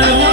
Hallelujah.